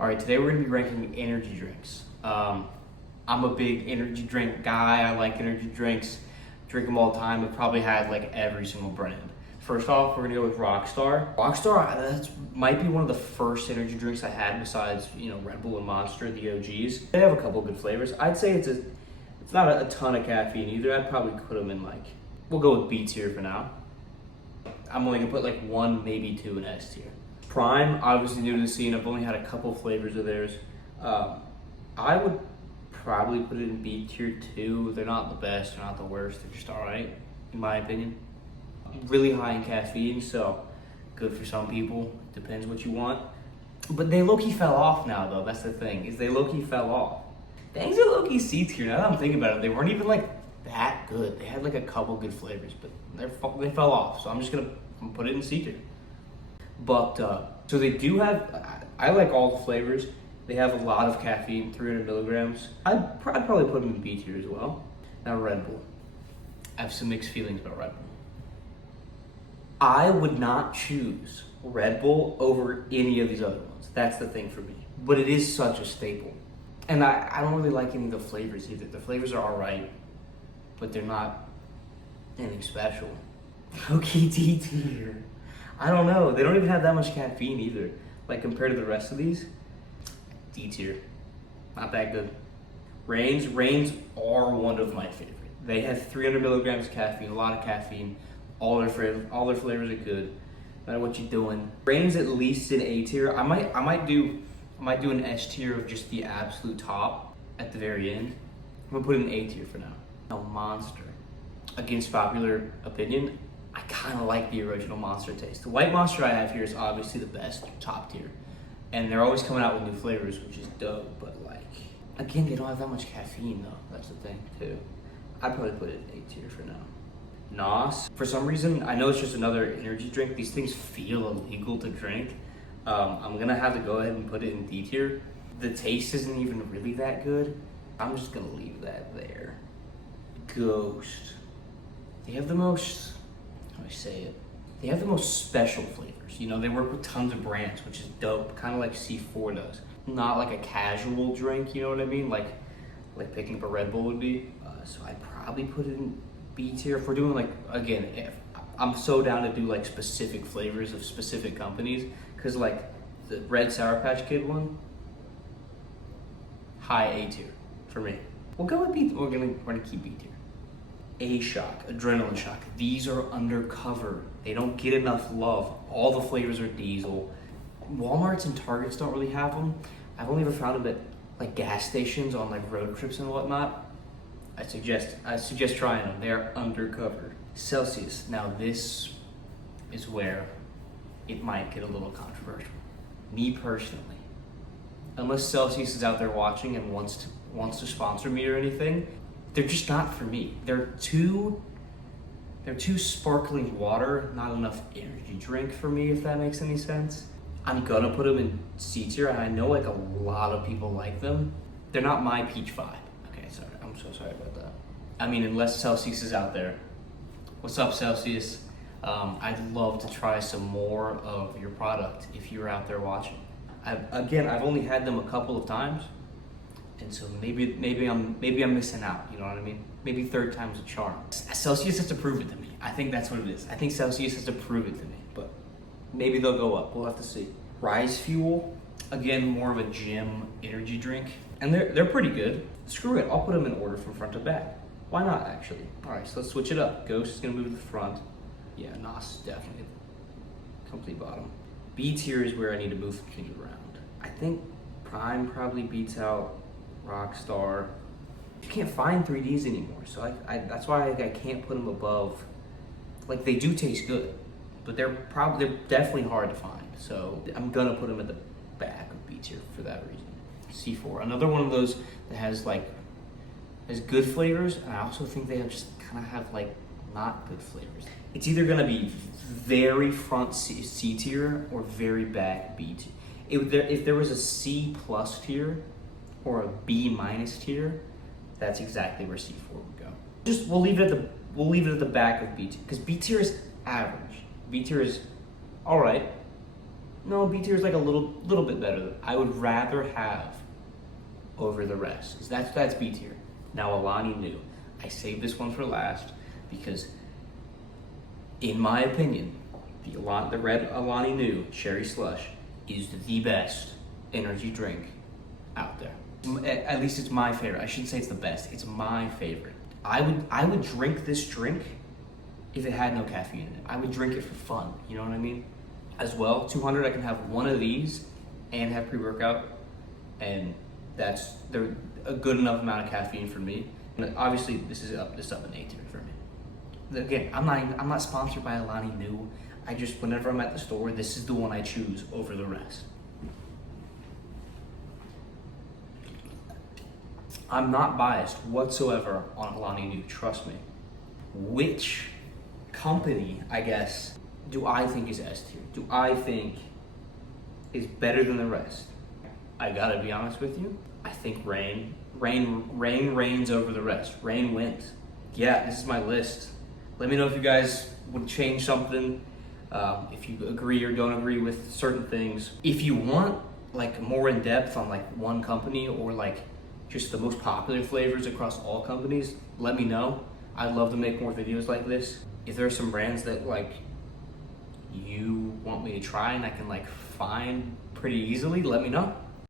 All right, today we're gonna be ranking energy drinks. I'm a big energy drink guy. I like energy drinks. Drink them all the time. I've probably had like every single brand. First off, we're gonna go with Rockstar. Rockstar, that might be one of the first energy drinks I had besides, Red Bull and Monster, the OGs. They have a couple good flavors. I'd say it's not a ton of caffeine either. I'd probably put them in we'll go with B tier for now. I'm only gonna put like one, maybe two in S tier. Prime, obviously new to the scene. I've only had a couple flavors of theirs. I would probably put it in B tier too. They're not the best, they're not the worst. They're just all right, in my opinion. Really high in caffeine, so good for some people. Depends what you want. But they low-key fell off now, though. That's the thing, is they low-key fell off. Things are low-key C tier. Now that I'm thinking about it, they weren't even that good. They had a couple good flavors, but they fell off. So I'm just gonna put it in C tier. But so they do have. I like all the flavors. They have a lot of caffeine, 300 milligrams. I'd probably put them in B tier as well. Now Red Bull. I have some mixed feelings about Red Bull. I would not choose Red Bull over any of these other ones. That's the thing for me. But it is such a staple. And I don't really like any of the flavors either. The flavors are alright, but they're not anything special. Okay, D tier. I don't know. They don't even have that much caffeine either. Compared to the rest of these, D tier. Not that good. Reigns are one of my favorite. They have 300 milligrams of caffeine, a lot of caffeine. All their flavors are good. No matter what you're doing. Reigns at least in A tier. I might do an S tier of just the absolute top at the very end. I'm gonna put it in A tier for now. Now Monster. Against popular opinion, I kind of like the original Monster taste. The white Monster I have here is obviously the best, top tier. And they're always coming out with new flavors, which is dope, but again, they don't have that much caffeine though. That's the thing too. I'd probably put it in A tier for now. NOS, for some reason, I know it's just another energy drink. These things feel illegal to drink. I'm gonna have to go ahead and put it in D tier. The taste isn't even really that good. I'm just gonna leave that there. Ghost. They have the most, how do I say it? They have the most special flavors. They work with tons of brands, which is dope, kind of like C4 does. Not like a casual drink, you know what I mean? Like picking up a Red Bull would be. So I'd probably put it in B tier. If we're doing again, if I'm so down to do specific flavors of specific companies, because the Red Sour Patch Kid one, high A tier for me. We'll go with B. We're gonna keep B tier. A-Shock, Adrenaline Shock. These are undercover. They don't get enough love. All the flavors are diesel. Walmarts and Targets don't really have them. I've only ever found them at gas stations on road trips and whatnot. I suggest trying them. They're undercover. Celsius. Now this is where it might get a little controversial. Me personally, unless Celsius is out there watching and wants to sponsor me or anything, they're just not for me. They're too sparkling water, not enough energy drink for me, if that makes any sense. I'm gonna put them in C tier, and I know a lot of people like them. They're not my peach vibe. Okay, sorry, I'm so sorry about that. I mean, unless Celsius is out there. What's up, Celsius? I'd love to try some more of your product if you're out there watching. I've only had them a couple of times, and so maybe I'm missing out. You know what I mean? Maybe third time's a charm. Celsius has to prove it to me. I think that's what it is. I think Celsius has to prove it to me, but maybe they'll go up. We'll have to see. Rise Fuel, again, more of a gym energy drink, and they're pretty good. Screw it, I'll put them in order from front to back. Why not, actually? All right, so let's switch it up. Ghost is gonna move to the front. Yeah, NOS definitely complete bottom. B tier is where I need to move things around. I think Prime probably beats out Rockstar. You can't find 3Ds anymore, so that's why I can't put them above. They do taste good, but they're definitely hard to find. So I'm gonna put them at the back of B tier for that reason. C4, another one of those that has good flavors, and I also think they just kind of have not good flavors. It's either gonna be very front C tier or very back B tier. If there was a C plus tier or a B minus tier, that's exactly where C4 would go. We'll leave it at the back of B tier, because B tier is average. B tier is all right. No, B tier is like a little bit better. I would rather have over the rest. That's B tier. Now Alani Nu. I saved this one for last because, in my opinion, the red Alani Nu Cherry Slush is the best energy drink out there. At least it's my favorite. I shouldn't say it's the best. It's my favorite. I would drink this drink if it had no caffeine in it. I would drink it for fun. You know what I mean? As well, 200. I can have one of these and have pre-workout, and they're a good enough amount of caffeine for me. And obviously, this is up an A tier for me. Again, I'm not sponsored by Alani Nu. I just, whenever I'm at the store, this is the one I choose over the rest. I'm not biased whatsoever on Alani Nu, trust me. Which company, I guess, do I think is S tier? Do I think is better than the rest? I gotta be honest with you. I think Reign reigns over the rest. Reign wins. Yeah, this is my list. Let me know if you guys would change something, if you agree or don't agree with certain things. If you want like more in depth on like one company or like just the most popular flavors across all companies, let me know. I'd love to make more videos like this. If there are some brands that like you want me to try and I can like find pretty easily, let me know.